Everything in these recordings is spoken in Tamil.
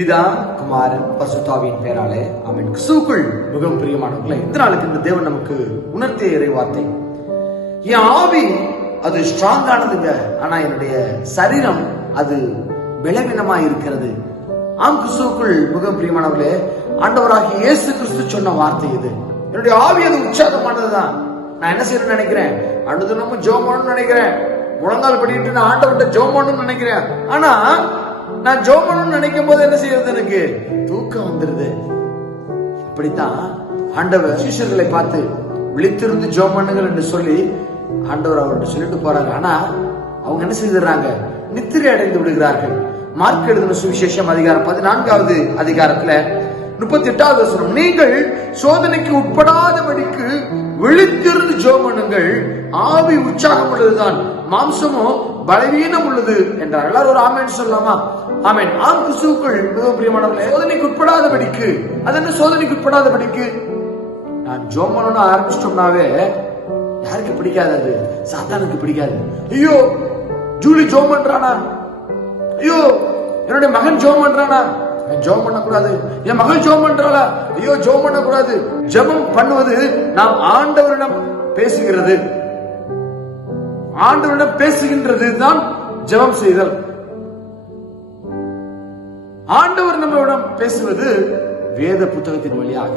பிதா குமாரன் பசுத்தாவின் பேராலே அவன் கிறிஸ்துவுக்குள் மிகவும் பிரியமானவர்களே இந்த நாளுக்கு இந்த தேவன் நமக்கு உணர்த்திய இறைவார்த்தை என் ஆவி அது ஸ்ட்ராங் ஆனதுங்க ஆனா என்னுடைய சரீரம் அது பலவீனமா இருக்கிறது. ஆம் கிறிஸ்துக்குள் மிகவும் பிரியமானவர்களே ஆண்டவராகி இயேசு கிறிஸ்து சொன்ன வார்த்தை இது. என்னுடைய ஆவி அது உற்சாகமானதுதான். நான் என்ன செய்யணும்னு நினைக்கிறேன்? அனுதினமும் ஜோம் பண்ணணும்னு நினைக்கிறேன். முழங்கால் படிக்கிட்டு நான் ஆண்டவர்கிட்ட ஜோம் பண்ணணும்னு நினைக்கிறேன். ஆனா நான் ஜோம் பண்ணணும்னு நினைக்கும் போது என்ன செய்யறது எனக்கு? தூக்கம் வந்துருது. அப்படித்தான் ஆண்டவர் சிஷ்யர்களை பார்த்து விழித்திருந்து ஜோம் பண்ணுங்கள் என்று சொல்லி ஆண்டவர் அவர்கிட்ட சொல்லிட்டு போறாங்க ஆனா அவங்க என்ன செய்துறாங்க நித்திரை அடைந்து விடுகிறார்கள். மார்க் எழுதின சுவிசேஷம் அதிகாரம் பதினான்காவது அதிகாரத்துல முப்பத்தி எட்டாவது வசனம் நீங்கள் சோதனைக்கு உட்படாதபடிக்கு விழித்திருந்து ஜோம் பண்ணுங்கள் ஆவி உற்சாகம் உள்ளதுதான். மாம்சமோ பலவீனம் உள்ளது என்றார். எல்லாரும் ஒரு ஆமேன் சொல்லலாமா? ஆமேன். ஆம் கிறிஸ்துவுக்குள் மிகவும் பிரியமானவர்களே சோதனைக்கு உட்படாதபடிக்கு. அது என்ன சோதனைக்கு உட்படாதபடிக்கு? நான் ஜோம் பண்ணணும்னு ஆரம்பிச்சிட்டோம்னாவே யாருக்கு பிடிக்காது அது? சாத்தானுக்கு பிடிக்காது. ஐயோ ஜூலி ஜோம் பண்றானா? ஐயோ என்னுடைய மகன் ஜோம் பண்றானா? ஜோம் பண்ணக்கூடாது. என் மகள் ஜோம் பண்றாளா? ஐயோ ஜோம் பண்ணக்கூடாது. ஜெபம் பண்ணுவது நாம் ஆண்டவரிடம் பேசுகிறது. ஆண்டவரிடம் பேசுகின்றது தான் ஜெபம் செய்தல். ஆண்டவர் நம்மளிடம் பேசுவது வேத புத்தகத்தின் வழியாக.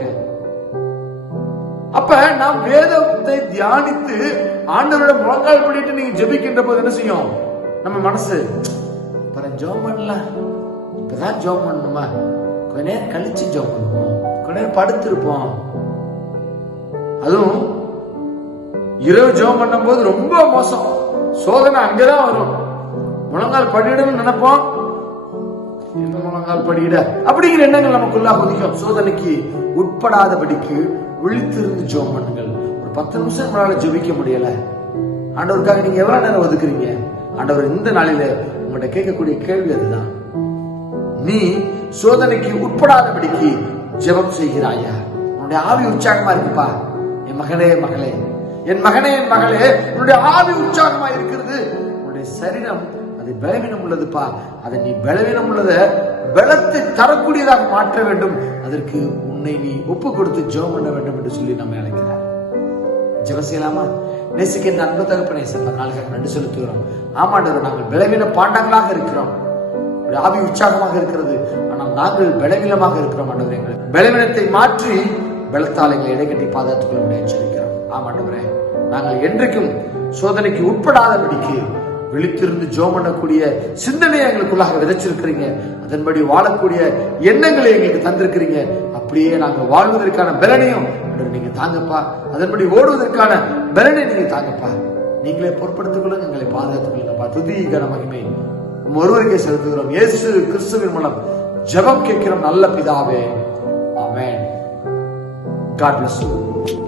அப்ப நாம் வேதத்தை தியானித்து ஆண்டவரோட முழங்கால் பண்ணிட்டு நீங்க ஜெபிக்கின்ற போது என்ன செய்யும்? நம்ம மனசு அப்புறம் ஜோம் பண்ணல இப்பதான் ஜோம் பண்ணணுமா? கொஞ்ச நேரம் கழிச்சு ஜோம் பண்ணுவோம். கொஞ்ச நேரம் படுத்திருப்போம். அதுவும் இரவு ஜோம் பண்ணும் போது ரொம்ப மோசம். சோதனை அங்கதான் வரும். முழங்கால் படிடணும்னு நினைப்போம். என்ன முழங்கால் படியிட? அப்படிங்கிற எண்ணங்கள் நமக்குள்ள உதிக்கும். சோதனைக்கு உட்படாதபடிக்கு விழித்திருந்து ஜோம் பண்ணுங்கள். ஒரு பத்து நிமிஷம் நம்மளால ஜெபிக்க முடியல. ஆண்டவருக்காக நீங்க எவ்வளவு நேரம் ஒதுக்குறீங்க? ஆண்டவர் இந்த நாளில உங்கள்கிட்ட கேட்கக்கூடிய கேள்வி அதுதான். நீ சோதனைக்கு உட்படாதபடிக்கு ஜெபம் செய்கிறாயா? உன்னுடைய ஆவி உற்சாகமா இருக்குப்பா. என் மகனே மகளே. என் மகனே என் மகளே உன்னுடைய ஆவி உற்சாகமா இருக்கிறது. உன்னுடைய சரீரம் அது பலவீனம் உள்ளதுப்பா அதை நீ பலவீனம் உள்ளத பலத்தை தரக்கூடியதாக மாற்ற வேண்டும். அதற்கு உன்னை நீ ஒப்பு கொடுத்து ஜெபம் பண்ண வேண்டும் என்று சொல்லி நம்ம அழைக்கிறார். ஜெபம் செய்யலாமா? நேசிக்கின்ற அன்பு தகப்பனை சார் நாளுக்காக நன்றி செலுத்துகிறோம். ஆமாண்டவர் நாங்கள் பலவீன பாண்டங்களாக இருக்கிறோம். ஆவி உற்சாகமாக இருக்கிறது. ஆனால் நாங்கள் பலவீனமாக இருக்கிறோம் ஆண்டவர் எங்கள் பலவீனத்தை மாற்றி பலத்தால் எங்களை இடைக்கட்டி பாதுகாத்துக் கொள்ள முடியும் எச்சரிக்கிறோம் ஆமாண்டவரே நாங்கள் என்றைக்கும் சோதனைக்கு உட்படாதபடிக்கு விழித்திருந்து ஜோம் பண்ணக்கூடிய சிந்தனையை எங்களுக்குள்ளாக விதைச்சிருக்கிறீங்க. அதன்படி வாழக்கூடிய எண்ணங்களை எங்களுக்கு தந்திருக்கிறீங்க. அப்படியே நாங்க வாழ்வதற்கான பலனையும் நீங்க தாங்கப்பா. அதன்படி ஓடுவதற்கான பலனை நீங்க தாங்கப்பா. நீங்களே பொறுப்படுத்திக் கொள்ளுங்க எங்களை பாதுகாத்துக் கொள்ளுங்கப்பா துதி கன மகிமை. ஒருவருக்கே செலுத்துகிறோம். இயேசு கிறிஸ்துவின் மூலம் ஜெபம் கேட்கிறோம் நல்ல பிதாவே. ஆமென். God bless you